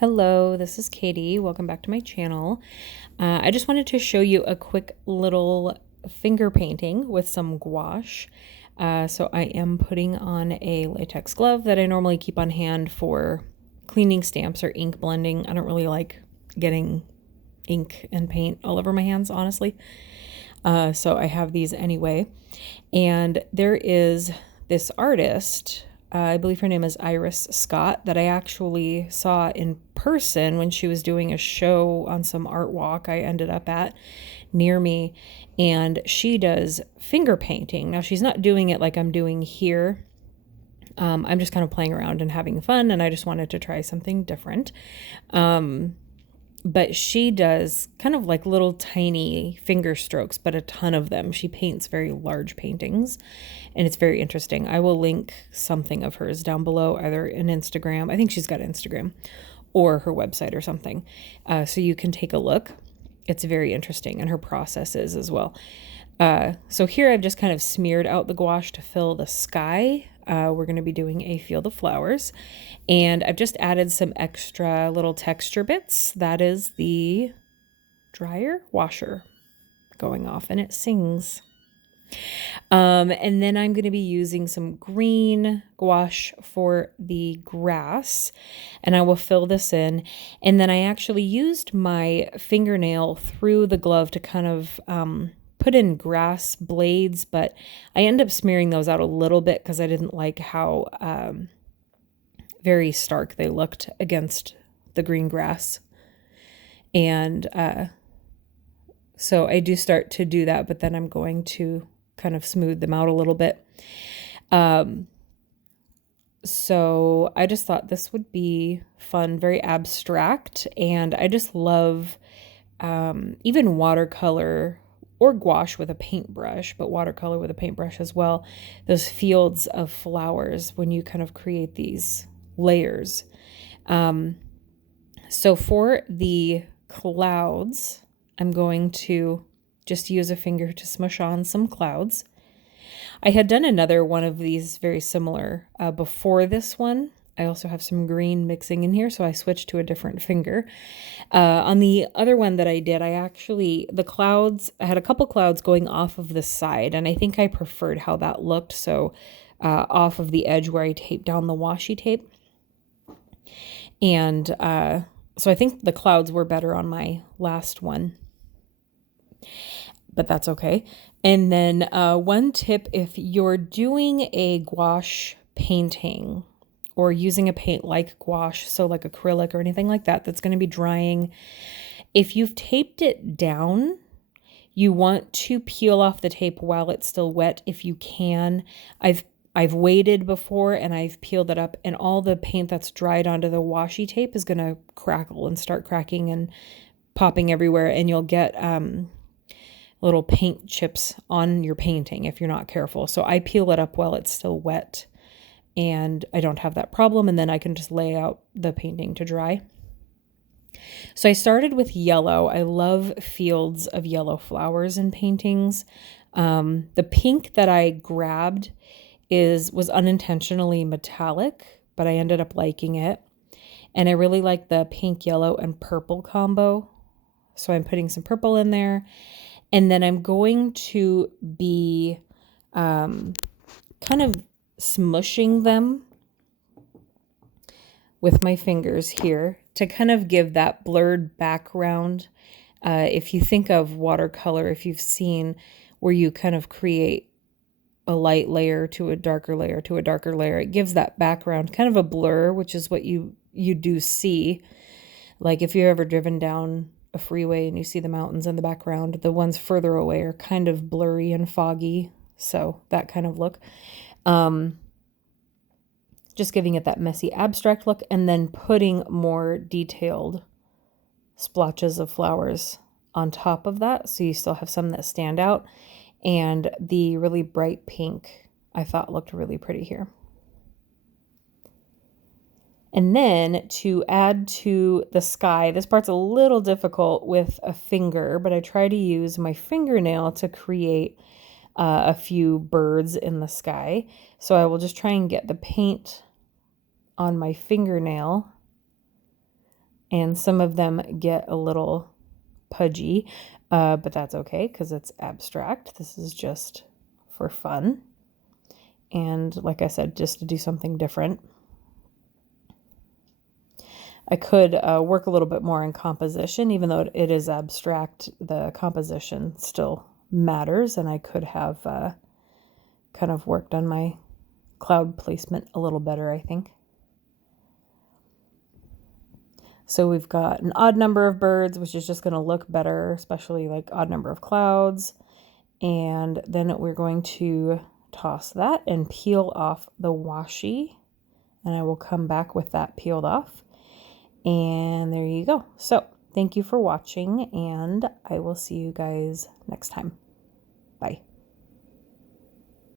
Hello, this is Katie. Welcome back to my channel. I just wanted to show you a quick little finger painting with some gouache. So I am putting on a latex glove that I normally keep on hand for cleaning stamps or ink blending. I don't really like getting ink and paint all over my hands, honestly. So I have these anyway. And there is this artist, I believe her name is Iris Scott, that I actually saw in person when she was doing a show on some art walk I ended up at near me. And she does finger painting. Now, she's not doing it like I'm doing here. I'm just kind of playing around and having fun, and I just wanted to try something different. But she does kind of like little tiny finger strokes, but a ton of them. She paints very large paintings, and it's very interesting. I will link something of hers down below, either an Instagram. I think she's got Instagram or her website or something. So you can take a look. It's very interesting, and her process is as well. So here I've just kind of smeared out the gouache to fill the sky. We're going to be doing a field of flowers, and I've just added some extra little texture bits. That is the dryer washer going off, and it sings. And then I'm going to be using some green gouache for the grass, and I will fill this in. And then I actually used my fingernail through the glove to kind of put in grass blades, but I ended up smearing those out a little bit because I didn't like how very stark they looked against the green grass. And so I do start to do that, but then I'm going to kind of smooth them out a little bit. So I just thought this would be fun, very abstract, and I just love even watercolor or gouache with a paintbrush, but watercolor with a paintbrush as well. Those fields of flowers when you kind of create these layers. So for the clouds, I'm going to just use a finger to smush on some clouds. I had done another one of these very similar before this one. I also have some green mixing in here, so I switched to a different finger. On the other one that I did, I had a couple clouds going off of the side, and I think I preferred how that looked, so off of the edge where I taped down the washi tape. And so I think the clouds were better on my last one, but that's okay. And then one tip, if you're doing a gouache painting or using a paint like gouache, so like acrylic or anything like that, that's going to be drying, if you've taped it down, you want to peel off the tape while it's still wet if you can. I've waited before and I've peeled it up, and all the paint that's dried onto the washi tape is going to crackle and start cracking and popping everywhere, and you'll get little paint chips on your painting if you're not careful. So I peel it up while it's still wet, and I don't have that problem, and then I can just lay out the painting to dry. So I started with yellow. I love fields of yellow flowers in paintings. The pink that I grabbed was unintentionally metallic, but I ended up liking it. And I really like the pink, yellow, and purple combo. So I'm putting some purple in there. And then I'm going to be kind of smushing them with my fingers here to kind of give that blurred background. If you think of watercolor, if you've seen where you kind of create a light layer to a darker layer to a darker layer, it gives that background kind of a blur, which is what you do see. Like if you've ever driven down a freeway and you see the mountains in the background, the ones further away are kind of blurry and foggy. So that kind of look. Just giving it that messy abstract look, and then putting more detailed splotches of flowers on top of that. So you still have some that stand out. And the really bright pink I thought looked really pretty here. And then to add to the sky, this part's a little difficult with a finger, but I try to use my fingernail to create a few birds in the sky. So I will just try and get the paint on my fingernail And some of them get a little pudgy, but that's okay because it's abstract. This is just for fun. And like I said, just to do something different. I could work a little bit more in composition, even though it is abstract, the composition still matters, and I could have kind of worked on my cloud placement a little better, I think. So we've got an odd number of birds, which is just going to look better, especially like odd number of clouds. And then we're going to toss that and peel off the washi. And I will come back with that peeled off. And there you go. So thank you for watching, and I will see you guys next time. Bye.